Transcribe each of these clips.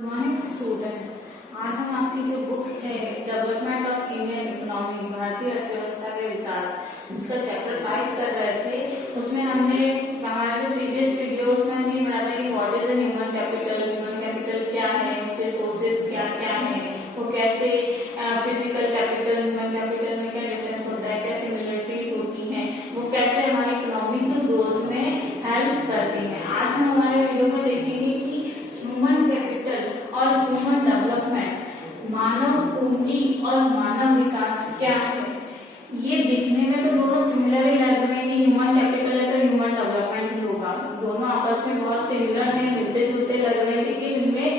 Good morning students. आज हम आपकी जो बुक है डेवलपमेंट ऑफ इंडियन इकोनॉमी, भारतीय अर्थव्यवस्था के विकास, जिसका चैप्टर 5 कर रहे थे, उसमें हमने हमारा जो प्रीवियस वीडियोस में हमने पढ़ा था कि what is an human capital क्या है, उसके सोर्सेज क्या क्या है, वो कैसे फिजिकल कैपिटल, ह्यूमन कैपिटल में क्या डिफरेंस होता है, क्या सिमिलरिटीज होती हैं, वो कैसे हमारी इकोनॉमिक ग्रोथ में हेल्प करती हैं। आज हम हमारे वीडियो में देखेंगे कि ह्यूमन कैपिटल और ह्यूमन डेवलपमेंट, मानव पूंजी और मानव विकास क्या है। ये दिखने में तो दोनों सिमिलर ही लग रहे हैं कि ह्यूमन कैपिटल है तो ह्यूमन डेवलपमेंट भी होगा, दोनों आपस में बहुत सिमिलर हैं, मिलते जुलते लग रहे हैं, लेकिन इनमें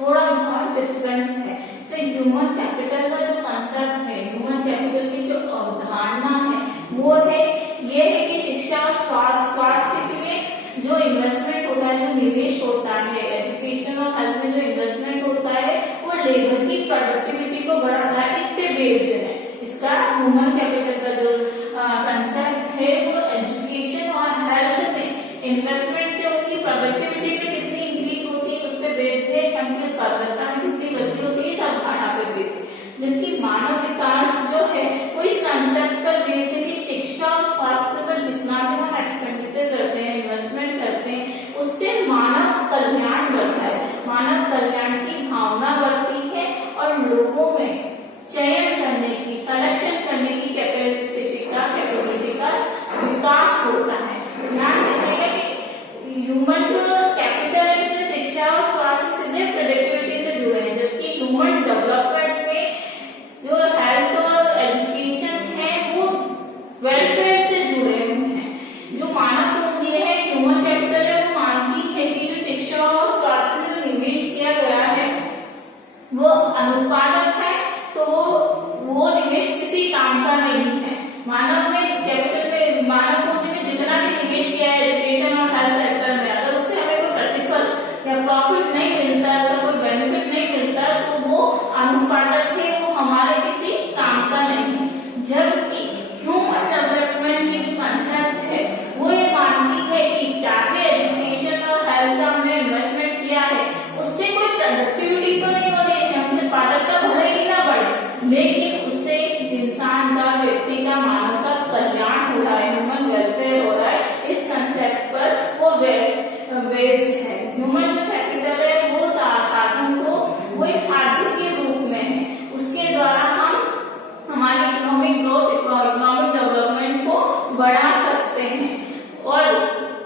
थोड़ा बहुत डिफरेंस है। ह्यूमन कैपिटल का जो कंसेप्ट है, ह्यूमन कैपिटल की जो अवधारणा है, वो है ये है कि शिक्षा और स्वास्थ्य के लिए जो इन्वेस्टमेंट होता है, जो निवेश होता है, एजुकेशन और हेल्थ में जो इन्वेस्टमेंट होता है, वो लेबर की प्रोडक्टिविटी को बढ़ाता है, इस पे बेस्ड है। इसका ह्यूमन कैपिटल का जो कंसेप्ट है वो एजुकेशन और हेल्थ में इन्वेस्टमेंट से उनकी प्रोडक्टिविटी में कितनी इंक्रीज होती है उस पे बेस्ड है, श्रम की उत्पादकता में कितनी वृद्धि होती है, इस अवधारणा पे बेस्ड है। जबकि मानव विकास जो है वो इस कंसेप्ट पर बेस्ड है कि शिक्षा और स्वास्थ्य पर जितना भी हम एक्सपेंडिचर करते हैं, इन्वेस्टमेंट करते हैं, उससे मानव कल्याण बढ़ता है, मानव कल्याण की भावना बढ़ती है और लोगों में चयन करने की, सिलेक्शन करने की कैपेबिलिटी का विकास होता है। ध्यान दीजिएगा कि ह्यूमन जो कैपिटल है इसमें शिक्षा और स्वास्थ्य सीधे प्रोडक्टिविटी से जुड़े हैं, जबकि ह्यूमन डेवलपमेंट में जो हेल्थ और एजुकेशन है वो वेलफेयर से जुड़े हुए हैं। जो मानव पूंजी है, ह्यूमन कैपिटल है, वो मानती है कि जो शिक्षा और स्वास्थ्य में जो निवेश किया गया है वो अनुत्पादक है, तो वो निवेश किसी काम का नहीं है। मानव में कैपिटल में, मानव पूंजी में जितना भी निवेश किया है एजुकेशन और हेल्थ सेक्टर में, अगर उससे हमें कोई प्रतिफल या प्रॉफिट नहीं मिलता, उसका कोई बेनिफिट नहीं मिलता, तो वो अनुत्पादक है, वो हमारे किसी काम का नहीं है। जबकि ह्यूमन डेवलपमेंट की जो कंसेप्ट है वो ये मानती है कि चाहे एजुकेशन और हेल्थ का हमने इन्वेस्टमेंट किया है, उससे कोई प्रोडक्टिविटी तो नहीं हो रही, श्रम की उत्पादकता भले ही ना बढ़े, लेकिन उससे इंसान का, व्यक्ति का, मानव का कल्याण हो रहा है, ह्यूमन वेलफेयर हो रहा है। इस कंसेप्ट पर वो बेस्ड है। ह्यूमन जो कैपिटल है वो साधन को, वो एक साध्य के रूप में है, उसके द्वारा हम हमारी इकोनॉमिक ग्रोथ, इकोनॉमिक डेवलपमेंट को बढ़ा सकते हैं। और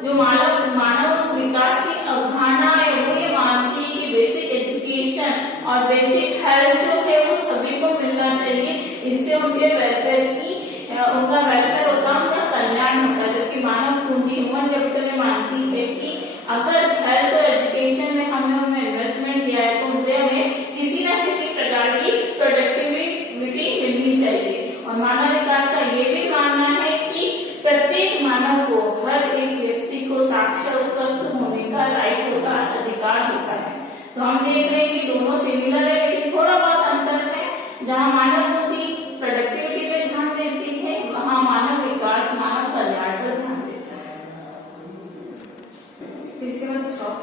जो मानव विकास की अवधारणा है वो ये मानती है कि बेसिक एजुकेशन और बेसिक हेल्थ जो है वो सभी को मिलना चाहिए, इससे उनके वेलफेयर की, उनका वेलफेयर होता है, उनका कल्याण होता है। जबकि मानव पूंजी, ह्यूमन कैपिटल मानती है कि अगर हेल्थ और एजुकेशन में हमने इन्वेस्टमेंट दिया है तो उनसे हमें किसी न किसी प्रकार की प्रोडक्टिविटी मिलनी चाहिए। और मानव विकास का ये भी मानना है कि प्रत्येक मानव को, हर एक व्यक्ति को साक्षर और स्वस्थ होने का राइट होता है, अधिकार होता है। तो हम देख रहे हैं कि दोनों सिमिलर है, लेकिन थोड़ा बहुत अंतर है। जहाँ मानव पूंजी प्रोडक्टिविटी पे ध्यान देती है, वहाँ मानव विकास, मानव कल्याण पर ध्यान देता है। फिर इसके बाद स्टॉप।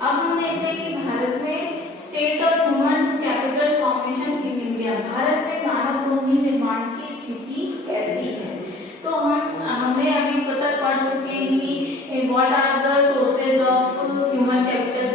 अब हम देखते हैं कि भारत में state of human capital formation in India, Bharat में मानव पूंजी निर्माण की स्थिति कैसी है। तो हमें अभी पता पड़ चुके हैं कि what are the sources of human capital.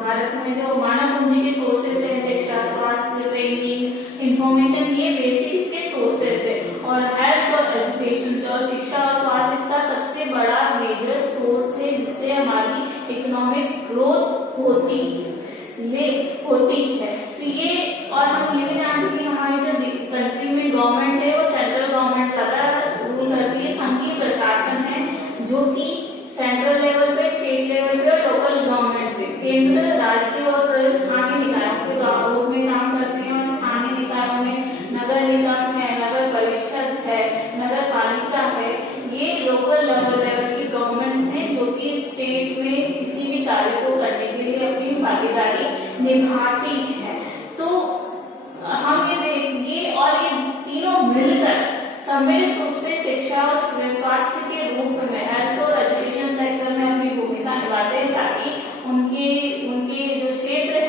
Bharat में जो मानव पूंजी के सोर्सेज है, शिक्षा, स्वास्थ्य, ट्रेनिंग, इंफॉर्मेशन, ये बेसिक इसके सोर्सेज है। और हेल्थ और एजुकेशन, जो शिक्षा और स्वास्थ्य, इसका सबसे बड़ा मेजर सोर्स है जिससे हमारी इकोनॉमिक ग्रोथ होती है। तो ये, और हम ये भी जानते हैं कि हमारी जो कंट्री में गवर्नमेंट है वो सेंट्रल गवर्नमेंट ज्यादा रूल करती है, संघीय प्रशासन है जो कि सेंट्रल लेवल पे, स्टेट लेवल पे और लोकल गवर्नमेंट पे, केंद्र, राज्य और स्थानीय निकायों के रूप में काम करते हैं। और स्थानीय निकायों में नगर निगम है, नगर परिषद है, नगर पालिका है, ये लोकल लेवल की गवर्नमेंट्स हैं जो कि स्टेट में किसी भी कार्य को करने के लिए अपनी भागीदारी निभाती है। तो हम ये और ये तीनों मिलकर सम्मिलित रूप से शिक्षा और स्वास्थ्य के रूप में, हेल्थ और एजुकेशन सेक्टर में अपनी भूमिका निभाते हैं, ताकि उनके जो क्षेत्र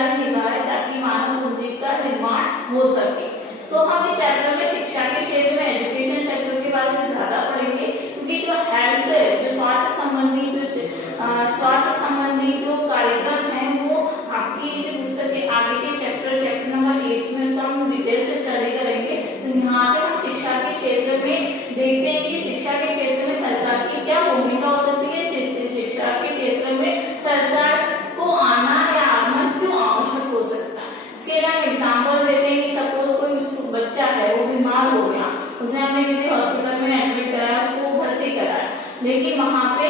जिम्मेदारी निभाए ताकि मानव पूंजी का निर्माण हो सके। तो हम इस चैप्टर में शिक्षा के क्षेत्र में एजुकेशन सेक्टर के बारे में ज्यादा पढ़ेंगे, क्योंकि जो हेल्थ है, जो स्वास्थ्य संबंधी जो कार्यक्रम है वो आपकी इस पुस्तक के आगे के चैप्टर नंबर 8 में उसका हम डिटेल से स्टडी करेंगे। तो यहाँ पे हम शिक्षा के क्षेत्र में देखते हैं कि शिक्षा के क्षेत्र में सरकार की क्या भूमिका हो सकती है, शिक्षा के क्षेत्र में सरकार को आना या आगमन क्यों आवश्यक हो सकता है। इसके लिए हम एग्जाम्पल देते हैं कि सपोज कोई बच्चा है, वो बीमार हो गया, उसे हमने किसी हॉस्पिटल में एडमिट कराया, उसको भर्ती कराया, लेकिन वहां पे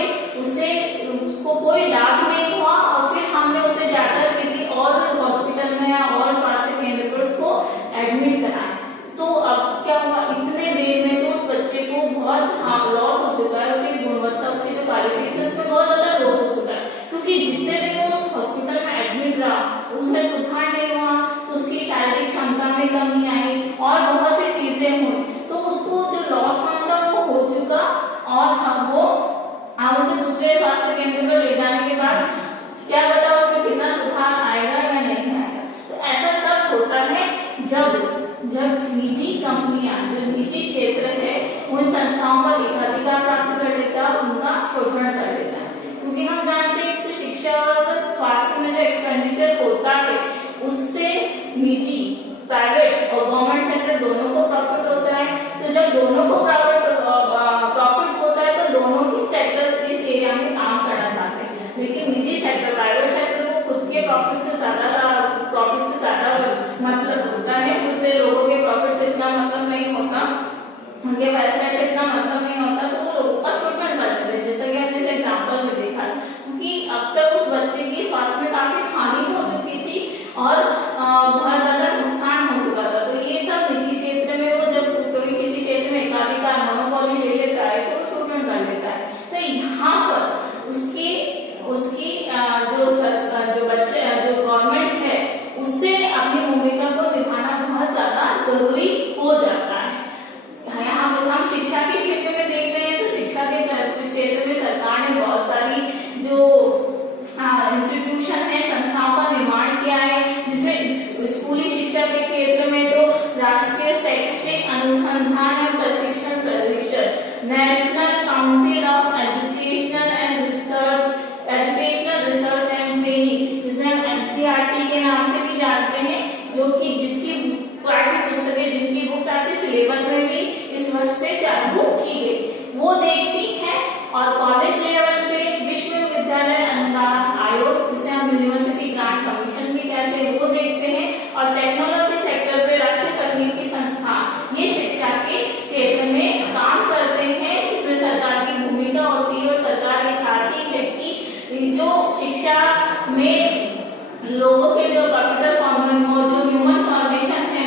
उसको कोई लाभ नहीं हुआ और फिर हमने उसे जाकर किसी और हॉस्पिटल में या और स्वास्थ्य केंद्र पर उसको एडमिट कराया। तो अब क्या हुआ, इतने देर में तो उस बच्चे को बहुत लॉस हो चुका है, उसकी गुणवत्ता, उसकी जो क्वालिटी है उसमें बहुत ज्यादा लॉस हो चुका है, क्योंकि जितने दिन वो उस हॉस्पिटल में एडमिट रहा उसमें सुधार नहीं हुआ, तो उसकी शारीरिक क्षमता में कमी आई और बहुत सी चीजें हुई, तो उसको जो लॉस होना था वो हो चुका। और वो उसे दूसरे स्वास्थ्य केंद्र पर ले जाने के बाद क्या पता उसमें कितना सुधार आएगा या नहीं आएगा। तो ऐसा तब होता है जब निजी कंपनियां, जो निजी क्षेत्र है, उन संस्थाओं पर एकाधिकार प्राप्त कर लेता है, उनका शोषण कर लेता है। क्योंकि हम जानते हैं कि शिक्षा और स्वास्थ्य में जो एक्सपेंडिचर होता है उससे निजी, प्राइवेट और गवर्नमेंट सेक्टर दोनों को प्रॉफिट होता है। तो जब दोनों को प्रॉफिट होता है तो दोनों ही सेक्टर इस एरिया में काम करना चाहते हैं, लेकिन निजी सेक्टर, प्राइवेट सेक्टर को खुद के प्रॉफिट से ज्यादा मतलब होता है, दूसरे लोगों के प्रॉफिट से इतना मतलब नहीं होता, उनके वेलफेयर से इतना मतलब नहीं होता, तो वो लोगों का शोषण कर देते हैं, जैसा कि हमने इस एग्जाम्पल में देखा। क्योंकि अब तक उस बच्चे की स्वास्थ्य में काफी हानि हो चुकी थी और बहुत ज्यादा नुकसान हो चुका था। तो ये सब निजी क्षेत्र में वो जब कोई किसी क्षेत्र में एकाधिकार मोनोपोली ले लेता है तो शोषण कर लेता है। तो यहाँ पर उसकी जो गवर्नमेंट है उससे अपनी भूमिका को निभाना बहुत ज्यादा जरूरी हो जाता है। यहाँ पर हम शिक्षा के क्षेत्र में देख रहे हैं, तो शिक्षा के क्षेत्र में सरकार ने बहुत सारी जो इंस्टीट्यूशन है, संस्थाओं का निर्माण किया है, जिसमें स्कूली शिक्षा के क्षेत्र में तो राष्ट्रीय शैक्षिक अनुसंधान एवं प्रशिक्षण परिषद, national council of educational research and training, जिसे हम एनसीईआरटी के नाम से भी जानते हैं, जो कि जिसकी पाठ्य पुस्तकें, जिनकी बुक्स आपके सिलेबस में भी इस वर्ष से चालू की गई, वो देखती है। और कॉलेज लेवल पे विश्वविद्यालय अनुदान आयोग, जिसे हम यूनिवर्सिटी ग्रांट कमीशन भी कहते हैं, वो देखते हैं। और टेक्नोलॉजी सेक्टर पे राष्ट्रीय तकनीकी संस्थान, ये शिक्षा के क्षेत्र में काम करते हैं, जिसमें सरकार की भूमिका होती है। और सरकार ये चाहती है कि जो शिक्षा में लोगों के जो कैपिटल फॉर्मेशन हो, जो ह्यूमन फॉर्मेशन है,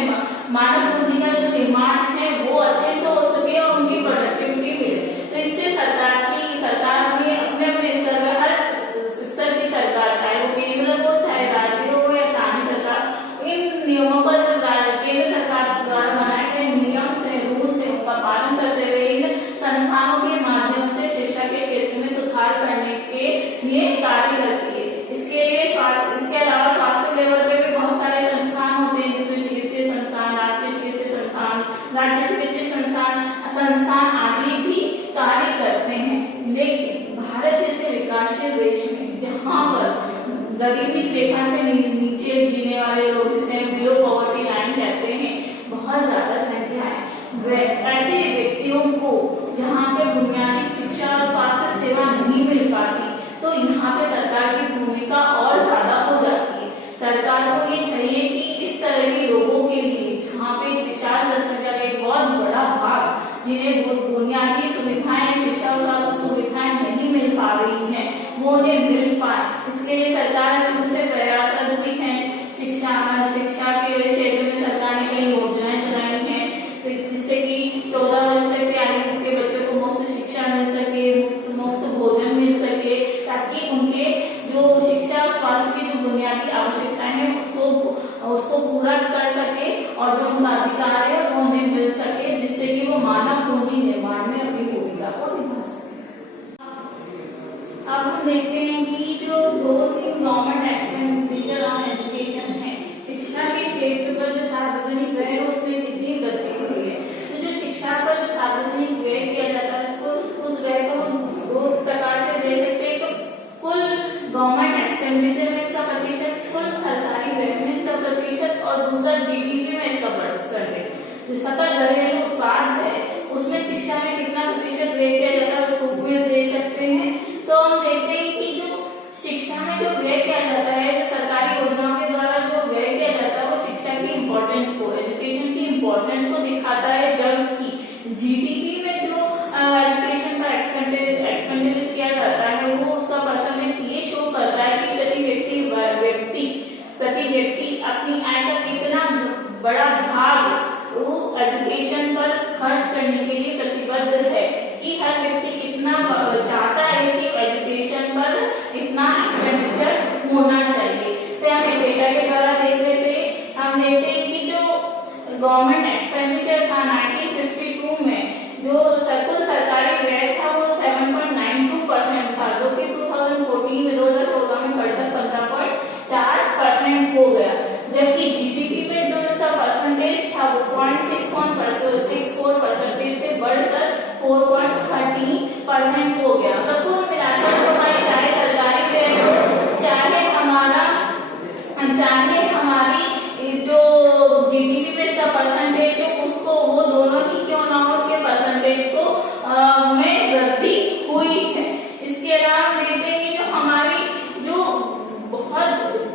मानव पूंजी का जो निर्माण है वो अच्छे से हो सके और उनकी प्रोडक्टिविटी मिले। तो इससे सरकार ने अपने स्तर पर, हर स्तर की सरकार, चाहे वो केंद्र हो चाहे राज्य हो या स्थानीय सरकार, इन नियमों का जो केंद्र सरकार द्वारा बनाए गए नियम से, रूल से उनका पालन करते हुए इन संस्थानों के माध्यम से शिक्षा के क्षेत्र में सुधार करने के लिए कार्य करती है। इसके अलावा स्वास्थ्य लेवल पे भी बहुत सारे संस्थान होते हैं, जिसमें चिकित्सीय संस्थान, राष्ट्रीय चिकित्सीय संस्थान, राज्य चिकित्सीय संस्थान आदि भी कार्य करते हैं। लेकिन भारत जैसे विकासशील देश में, जहाँ पर गरीबी रेखा से नीचे जीने वाले लोग, जिसे बिलो पॉवर्टी लाइन कहते हैं, बहुत ज्यादा संख्या है, ऐसे व्यक्तियों को जहाँ पे बुनियादी शिक्षा और स्वास्थ्य सेवा नहीं मिल पाती, तो यहाँ पे सरकार की भूमिका और ज्यादा हो जाती है। सरकार को ये चाहिए कि इस तरह के लोगों के लिए, जहाँ पे विशाल जनसंख्या का एक बहुत बड़ा भाग, जिन्हें बुनियादी सुविधाएं, शिक्षा और स्वास्थ्य सुविधाएं नहीं मिल पा रही हैं, वो उन्हें मिल पाए, इसके लिए सरकार शुरू से प्रयासरत भी है। शिक्षा के क्षेत्र में सरकार ने कई योजनाएं चलाई हैं, जिससे कि 14 वर्ष तक के आयु के बच्चों को मुफ्त शिक्षा मिल सके, मुफ्त भोजन मिल सके, ताकि उनके जो शिक्षा और स्वास्थ्य की जो बुनियादी आवश्यकताएं हैं उसको पूरा कर सके और जो उनका अधिकार है वो उन्हें मिल सके, जिससे कि वो मानव पूंजी निर्माण में अपनी भूमिका को निभा सके। अब हम देखते हैं कि जो 2-3 गवर्नमेंट एक्सपेंडिचर ऑन एजुकेशन व्यय है उसमें कितनी वृद्धि हुई है। तो जो शिक्षा पर जो सार्वजनिक व्यय किया जाता है उसको उस व्यय को हम दो प्रकार से दे सकते हैं। तो कुल गवर्नमेंट एक्सपेंडिचर में इसका प्रतिशत, कुल सरकारी व्यय में इसका प्रतिशत, और दूसरा जीडीपी में इसका प्रतिशत है। जो सकल घरेलू उत्पाद है उसमें शिक्षा में कितना प्रतिशत व्यय किया जाता है उसको में दे सकते हैं। तो हम देखते हैं कि जो शिक्षा में जो व्यय किया जाता है, जो सरकारी योजनाओं के द्वारा जो व्यय किया जाता है वो शिक्षा की इम्पोर्टेंस को, एजुकेशन की इम्पोर्टेंस को दिखाता है, जबकि जीडीपी में जो एजुकेशन पर एक्सपेंडिचर किया जाता है वो उसका परसेंटेज ये शो करता है कि प्रति व्यक्ति अपनी आय का कितना बड़ा भाग वो एजुकेशन पर खर्च करने के लिए प्रतिबद्ध है, कि हर व्यक्ति कितना चाहता है कि एजुकेशन पर इतना एक्सपेंडिचर होना चाहिए। से हम एक डेटा के द्वारा देख लेते हैं। हम देखते हैं कि जो गवर्नमेंट एक्सपेंडिचर था 1952 में जो कुल सरकारी व्यय था वो 7.92% था, जो कि 2014 में 2014 में बढ़कर 15.4% हो गया। जबकि जीडीपी में जो इसका परसेंटेज था वो 0.64% से बढ़कर 4.13% हो गया। तो कुल मिलाकर तो हमारी चाहे सरकारी व्यय हो चाहे हमारी जो जीडीपी में इसका परसेंटेज हो उसको वो दोनों ही क्यों ना हो उसके परसेंटेज को में वृद्धि हुई है। इसके अलावा हम देखते हैं कि जो हमारी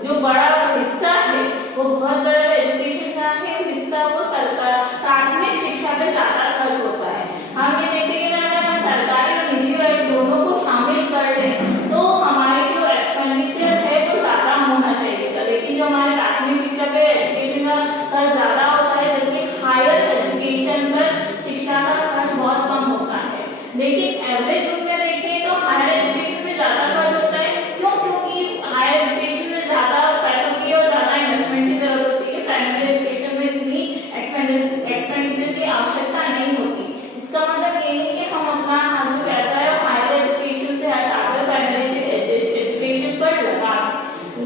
जो बड़ा हिस्सा है वो बहुत बड़ा एजुकेशन का है हिस्सा वो सरकार प्राथमिक शिक्षा पे ज्यादा खर्च होता है। हम ये देखते हैं कि अगर हम सरकारी और निजी वर्ग दोनों को शामिल कर लें तो हमारी जो एक्सपेंडिचर है वो ज्यादा होना चाहिए, लेकिन जो हमारे प्राथमिक शिक्षा पे एजुकेशन का ज्यादा होता है, जबकि हायर एजुकेशन पर शिक्षा का खर्च बहुत कम होता है। लेकिन एवरेज रूप में देखें तो हायर एजुकेशन में ज्यादा खर्च होता है। क्यों? क्योंकि हायर एजुकेशन में ज्यादा पैसों की और ज्यादा इन्वेस्टमेंट की जरूरत होती है, प्राइमरी एजुकेशन में इतनी एक्सपेंडिचर की आवश्यकता नहीं होती। इसका मतलब ये नहीं कि हम अपना जो पैसा है वो हायर एजुकेशन से हटाकर प्राइमरी एजुकेशन पर लगा दें,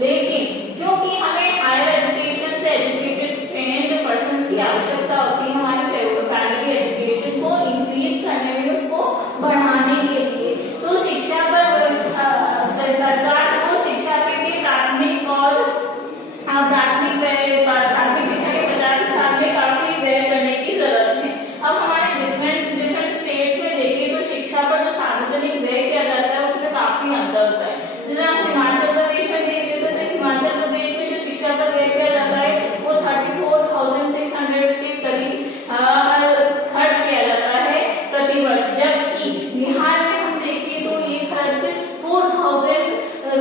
लेकिन क्योंकि हमें हायर एजुकेशन से एजुकेटेड ट्रेन्ड पर्संस की आवश्यकता होती है हमारी प्राइमरी एजुकेशन को इंक्रीज करने में, उसको बढ़ाने के लिए। तो शिक्षा पर सरकार को शिक्षा के प्राथमिक और प्राथमिक शिक्षा के प्रचार के सामने काफी व्यय करने की जरूरत है। अब हमारे डिफरेंट स्टेट्स में देखें तो शिक्षा पर जो सार्वजनिक व्यय किया जाता है उसमें काफी अंतर होता है। जैसे हम हिमाचल प्रदेश में देख लेते हैं तो हिमाचल प्रदेश में जो शिक्षा पर व्यय किया जाता है वो 34,600 के करीब खर्च किया जाता है प्रति वर्ष, जबकि बिहार में हम देखें तो ये खर्च 4,000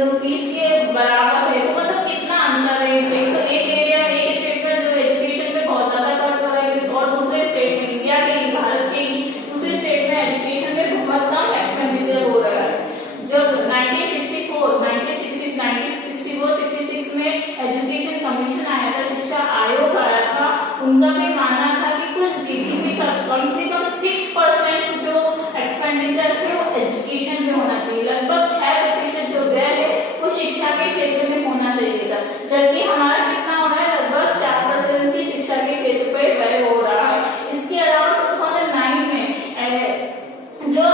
रुपीज के बराबर है। तो मतलब कितना अंतर है। एक एरिया में एक स्टेट में जो एजुकेशन में बहुत ज्यादा खर्च हो रहा है और दूसरे स्टेट में इंडिया के भारत के दूसरे स्टेट में एजुकेशन में बहुत कम एक्सपेंडिचर हो रहा है। जब 1964-66 में एजुकेशन कमीशन आया था, शिक्षा आयोग आया था, उनका भी मानना था कि कुल जीडीपी का कम से कम 6% जो एक्सपेंडिचर है वो एजुकेशन में होना चाहिए। लगभग 6% जो व्यय है वो शिक्षा के क्षेत्र में होना चाहिए था, जबकि हमारा कितना हो रहा है, लगभग 4% ही शिक्षा के क्षेत्र पर व्यय हो रहा है। इसके अलावा 2009 में जो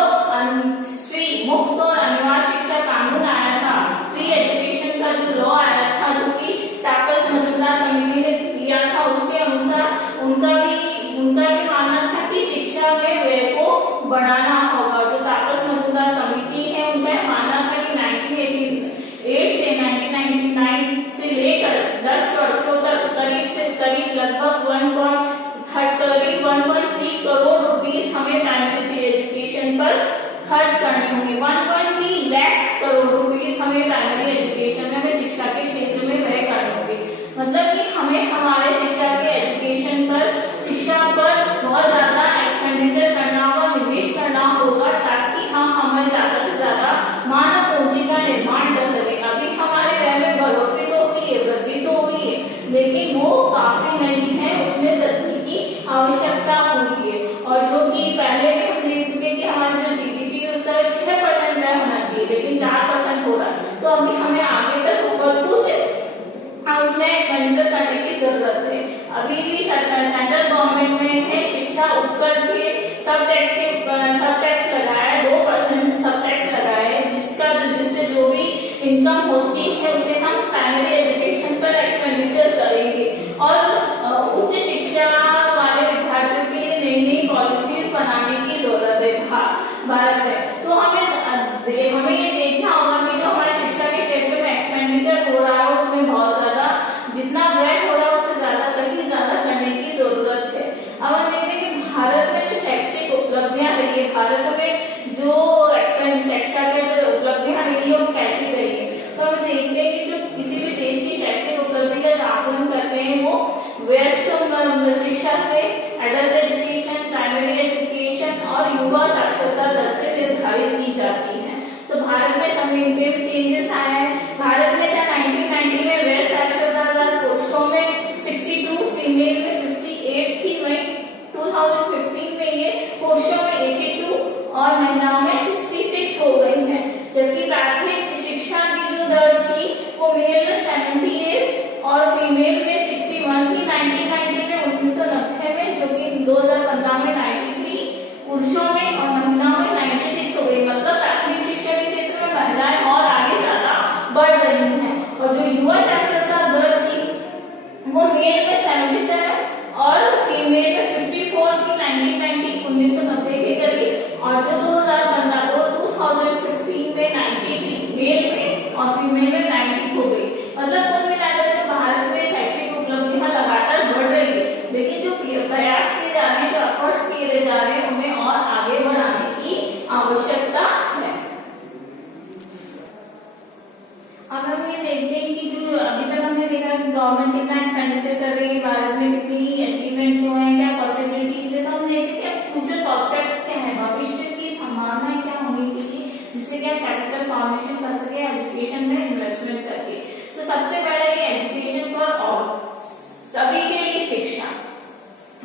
फ्री मुफ्त और अनिवार्य शिक्षा कानून आया था, फ्री एजुकेशन का जो लॉ आया था, जो कि तापस मजूमदार कमेटी ने दिया था, उसके अनुसार उनका भी मानना था कि शिक्षा में व्यय को बढ़ाना होगा। जो तापस मजूमदार कमेटी है उनका मानना था कि 1988 से 1999 से लेकर 10 वर्षों तक करीब लगभग 1.3 करोड़ रुपीस हमें प्राइमरी एजुकेशन पर खर्च करने होंगे। 1.3 लाख करोड़ रुपीस हमें प्राइमरी एजुकेशन में शिक्षा के क्षेत्र में व्यय करने होंगे। मतलब कि हमें हमारे शिक्षा पर बहुत ज्यादा एक्सपेंडिचर करना होगा, निवेश करना होगा, ताकि हम हमें ज्यादा से ज्यादा मानव पूंजी का निर्माण कर सके। अभी हमारे व्यय में बढ़ोतरी तो हुई है, वृद्धि तो हुई है, लेकिन वो काफी नहीं है, उसमें वृद्धि की आवश्यकता हुई है। और जो कि पहले भी हम देख चुके कि हमारा जो जीडीपी है उसका 6% व्यय होना चाहिए, लेकिन 4% हो रहा है। तो अभी हमें आगे तक बहुत कुछ उसमें एक्सपेंडिचर करने की जरूरत है। अभी भी सेंट्रल गवर्नमेंट में है शिक्षा उपकर के सब टैक्स लगाया है, 2% सब टैक्स लगाया है, जिससे जो भी इनकम होती है उसे हम प्राइमरी एजुकेशन पर एक्सपेंडिचर करेंगे। और उच्च शिक्षा वाले विद्यार्थियों के लिए नई नई पॉलिसीज बनाने की जरूरत है भारत में। तो हमें ये देखना होगा कि जो हमारे शिक्षा के क्षेत्र में एक्सपेंडिचर हो रहा है उसमें बहुत ज्यादा, जितना व्यय हो रहा है उससे ज्यादा कहीं ज्यादा करने की जरूरत है। अब हम देखते हैं कि भारत में जो शैक्षिक उपलब्धियां रही है, भारत में जो शिक्षा के जो उपलब्धियां रही है वो कैसी रही है। तो हम देखते हैं कि जो किसी भी देश की शैक्षिक उपलब्धि का आकलन करते हैं वो वयस्क शिक्षा से एडल्ट एजुकेशन, प्राइमरी एजुकेशन और युवा साक्षरता दर से निर्धारित की जाती है। तो भारत में समय में भी चेंजेस आए हैं। भारत में 1990 में वयस्क साक्षरता दर पुरुषों में 62, फीमेल में 58 थी, वहीं 2015 में ये पुरुषों में 82 और महिलाओं में 66 हो गई है। जबकि प्राथमिक शिक्षा की जो दर थी वो मेल में 78 और फीमेल में 61 थी 1990 में, 1990 में, जो कि 2015 में 93 पुरुषों में और महिलाओं में 96 हो गई। मतलब प्राथमिक शिक्षा के क्षेत्र में महिलाएं और आगे ज्यादा बढ़ रही हैं। और जो युवा साक्षरता दर थी वो मेल में 77 और फीमेल में 54 थी 1990 के करीब, और जो 2015 में 93 मेल में और फीमेल में 90 हो गई। मतलब कुल मिलाकर जो भारत में शैक्षिक उपलब्धियां लगातार बढ़ रही है, लेकिन जो प्रयास किए जा रहे हैं, जो एफर्ट्स किए जा रहे हैं, उन्हें और आगे बढ़ाने की आवश्यकता है। अब हम ये देखते हैं कि जो अभी तक हमने देखा कि गवर्नमेंट कितना एक्सपेंडिचर कर रही है, भारत में कितनी अचीवमेंट्स हुए हैं, क्या पॉसिबिलिटीज है। तो हम देखते हैं कि फ्यूचर प्रॉस्पेक्ट्स क्या है, भविष्य की संभावनाएं क्या होनी चाहिए जिससे क्या कैपिटल फॉर्मेशन कर सके एजुकेशन में इन्वेस्टमेंट करके। तो सबसे पहले ये एजुकेशन फॉर ऑल, सभी के लिए शिक्षा।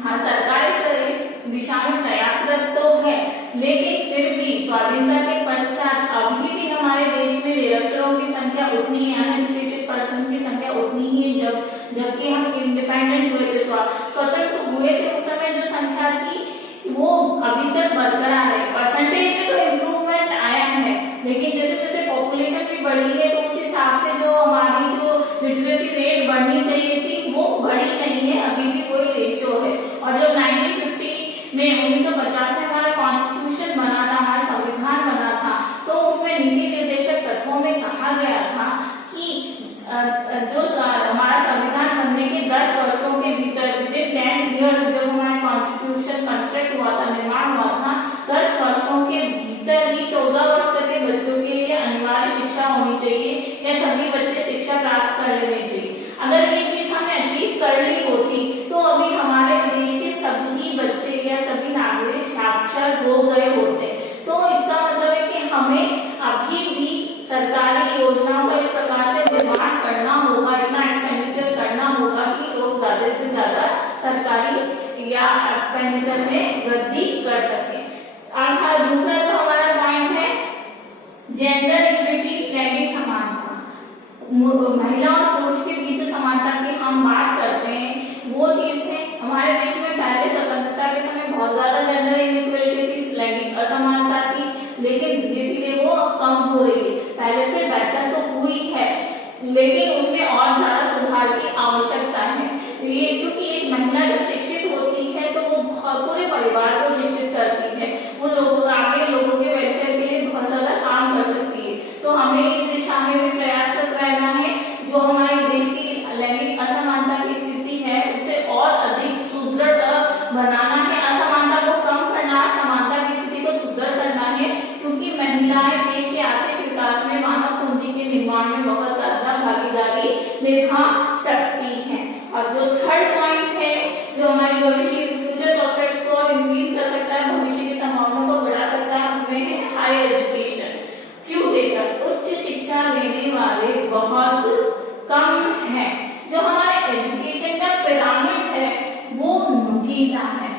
हाँ, सरकार इस दिशा में प्रयासरत तो है, लेकिन फिर भी स्वाधीनता के पश्चात अभी भी हमारे देश में निरक्षरों की संख्या उतनी है, अनएजुकेटेड पर्सन की संख्या उतनी ही है। जबकि हम इंडिपेंडेंट हुए थे, स्वतंत्र हुए थे, उस समय जो संख्या थी वो अभी तक बरकरार है। परसेंटेज में तो इम्प्रूवमेंट आया है, लेकिन जैसे जैसे पॉपुलेशन भी बढ़ी है तो उस हिसाब से जो हमारी जो लिटरेसी रेट बढ़नी चाहिए थी वो बढ़ी नहीं है, अभी भी वही रेशियो है। और जब 1950 में 1950 में हमारा कॉन्स्टिट्यूशन बना था, हमारा संविधान बना था, तो उसमें नीति निर्देशक तत्वों में कहा गया था कि जो हमारा संविधान बनने के 10 वर्षों के भीतर, विद इन 10 इयर्स, जब हमारा कॉन्स्टिट्यूशन कंस्ट्रक्ट हुआ था, निर्माण हुआ था, 10 वर्षों के भीतर ही 14 वर्ष तक के बच्चों के लिए अनिवार्य शिक्षा होनी चाहिए, या सभी बच्चे शिक्षा प्राप्त कर लेने चाहिए। अगर ये चीज हमने अचीव कर ली होती तो अभी हमारे देश के सभी बच्चे या सभी नागरिक साक्षर हो गए होते। तो इसका मतलब है कि हमें अभी भी सरकारी योजनाओं का इस प्रकार से निर्माण करना होगा, इतना एक्सपेंडिचर करना होगा कि लोग ज्यादा से ज्यादा सरकारी या एक्सपेंडिचर में वृद्धि कर सके। और दूसरा जो हमारा पॉइंट है जेंडर इक्विटी, लैंगिक समानता, महिला और पुरुष के बीच जो समानता की हम बात करते हैं वो चीज है। हमारे देश में पहले स्वतंत्रता के समय बहुत ज्यादा जेंडर इनइक्वालिटी थी, लैंगिक असमानता थी, लेकिन धीरे धीरे वो कम हो रही है। पहले से बेहतर तो हुई है, लेकिन उसमें और ज्यादा सुधार की आवश्यकता है। ये क्योंकि एक महिला जब शिक्षित होती है तो वो पूरे परिवार को शिक्षित करती है, वो आगे लोगों के वेलफेयर के लिए बहुत ज्यादा काम कर सकती है। तो हमें इस दिशा में भी प्रयासरत रहना है। जो हमारे देश की लैंगिक असमानता की स्थिति है उसे और अधिक सुदृढ़ बनाना है, असमानता को कम करना, समानता की स्थिति को सुदृढ़ करना है, क्योंकि महिलाएं देश के आर्थिक विकास में, मानव पूंजी के निर्माण में बहुत ज्यादा भागीदारी निभा सकती हैं। और जो थर्ड पॉइंट है जो हमारी भविष्य फ्यूचर प्रोस्पेक्ट्स को इंक्रीज कर सकता है, भविष्य की संभावनाओं को बढ़ा सकता है, उनमें है हायर एजुकेशन। फ्यू डेटा, उच्च शिक्षा लेने वाले बहुत कम है। जो हमारे एजुकेशन का पिरामिड है वो नुकीला है।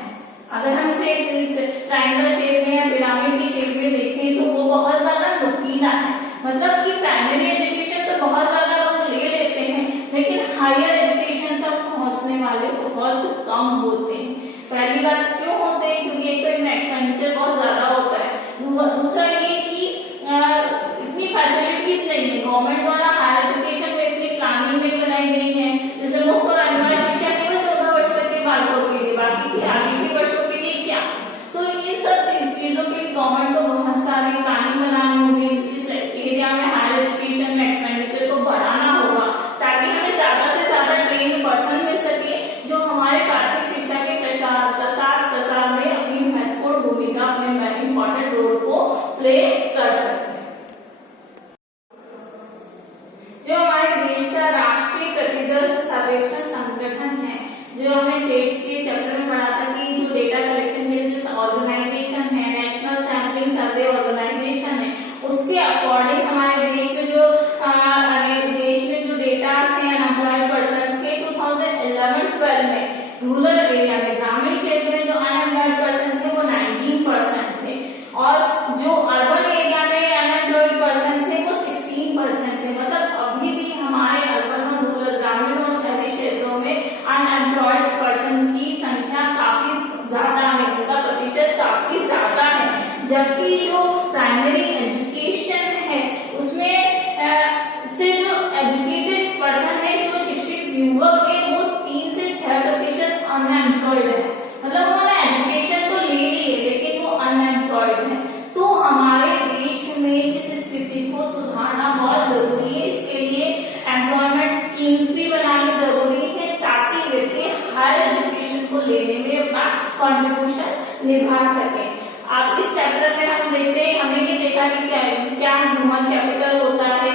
अगर हम इसे ट्रायंगल शेप में या पिरामिड की शेप में देखें तो वो बहुत ज्यादा नुकीला है। मतलब कि प्राइमरी एजुकेशन तो बहुत ज्यादा लोग ले लेते हैं, लेकिन हायर एजुकेशन तक पहुंचने वाले वाले बहुत कम होते हैं। पहली बात क्यों होते हैं, क्योंकि एक तो इनमें एक्सपेंडिचर बहुत ज्यादा होता है, दूसरा ये कि इतनी फैसिलिटीज नहीं है गवर्नमेंट द्वारा हायर एजुकेशन में, इतनी प्लानिंग नहीं बनाई गई है। जैसे मुफ्त और अनिवार्य शिक्षा केवल 14 वर्ष तक के बालकों के लिए, बाकी के आगे के वर्षों के लिए क्या। तो ये सब चीजों के लिए गवर्नमेंट को बहुत सारी प्लानिंग बनानी होगी। इस एरिया में हायर एजुकेशन में एक्सपेंडिचर को बढ़ाना होगा ताकि हमें ज्यादा से ज्यादा ट्रेन पर्सन मिल सके जो हमारे प्राथमिक शिक्षा के प्रसार में अपनी महत्वपूर्ण भूमिका, अपने इम्पोर्टेंट रोल को प्ले कर सके। जो हमारे देश का राष्ट्रीय प्रतिदर्श सर्वेक्षण संगठन है, जो हमने स्टेट्स के चैप्टर में पढ़ा था कि जो डेटा कलेक्शन के लिए जो ऑर्गेनाइजेशन है, नेशनल सैम्पलिंग सर्वे ऑर्गेनाइजेशन है, उसके अकॉर्डिंग हमारे देश में जो डेटा है अनएम्प्लॉयड पर्संस के 2011-12 में रूरल एरिया में, ग्रामीण क्षेत्र में जो अनएम्प्लॉयड पर्सन थे वो 19% थे, और जो अर्बन एरिया में अनएम्प्लॉयड पर्सन थे वो 16% थे। मतलब अभी भी हमारे अर्बन और रूरल, ग्रामीण और शहरी क्षेत्रों में अनएम्प्लॉयड पर्सन की संख्या काफी ज्यादा है, उनका प्रतिशत काफी ज्यादा है। जबकि जो प्राइमरी एजुकेशन है उसमें से जो एजुकेटेड पर्सन है, जो शिक्षित युवक है, वो 3 से 6% अनएम्प्लॉयड है। मतलब उन्होंने एजुकेशन तो ले ली है लेकिन वो अनएम्प्लॉयड है। तो हमारे देश में इस स्थिति को सुधारना बहुत जरूरी है। इसके लिए एम्प्लॉयमेंट स्कीम्स भी बनानी जरूरी है ताकि व्यक्ति हायर एजुकेशन को लेने में अपना कॉन्ट्रिब्यूशन निभा सके। आप इस चैप्टर में हम देखते हैं, हमने ये देखा कि क्या ह्यूमन कैपिटल होता है,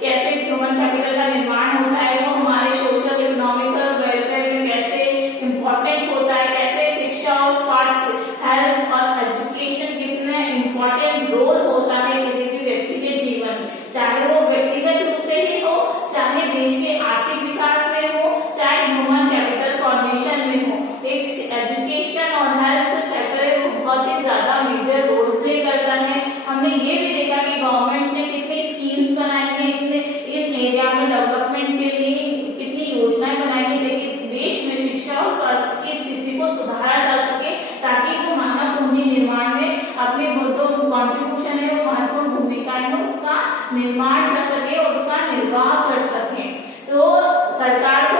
कैसे ह्यूमन कैपिटल का निर्माण होता है, वो हमारे सोशल इकोनॉमिकल वेलफेयर में कैसे इम्पोर्टेंट होता है, कैसे शिक्षा और स्वास्थ्य, हेल्थ और एजुकेशन कितने इम्पोर्टेंट रोल होता है किसी भी व्यक्ति के जीवन में, चाहे वो व्यक्तिगत रूप से ही हो, चाहे देश के आर्थिक विकास में हो, चाहे ह्यूमन कैपिटल फॉर्मेशन में हो। एक एजुकेशन और हेल्थ सेक्टर है वो बहुत ही ज्यादा मेजर रोल प्ले करता है। हमने ये भी देखा कि गवर्नमेंट ने कितनी स्कीम्स बनाई है, इन एरिया में डेवलपमेंट के लिए कितनी योजनाएं बनाई है ताकि देश में शिक्षा और स्वास्थ्य की स्थिति को सुधारा जा सके, ताकि वो मानव पूंजी निर्माण में अपने जो कॉन्ट्रीब्यूशन है, वो महत्वपूर्ण भूमिकाएं है उसका निर्माण कर सके और उसका निर्वाह कर सके। तो सरकार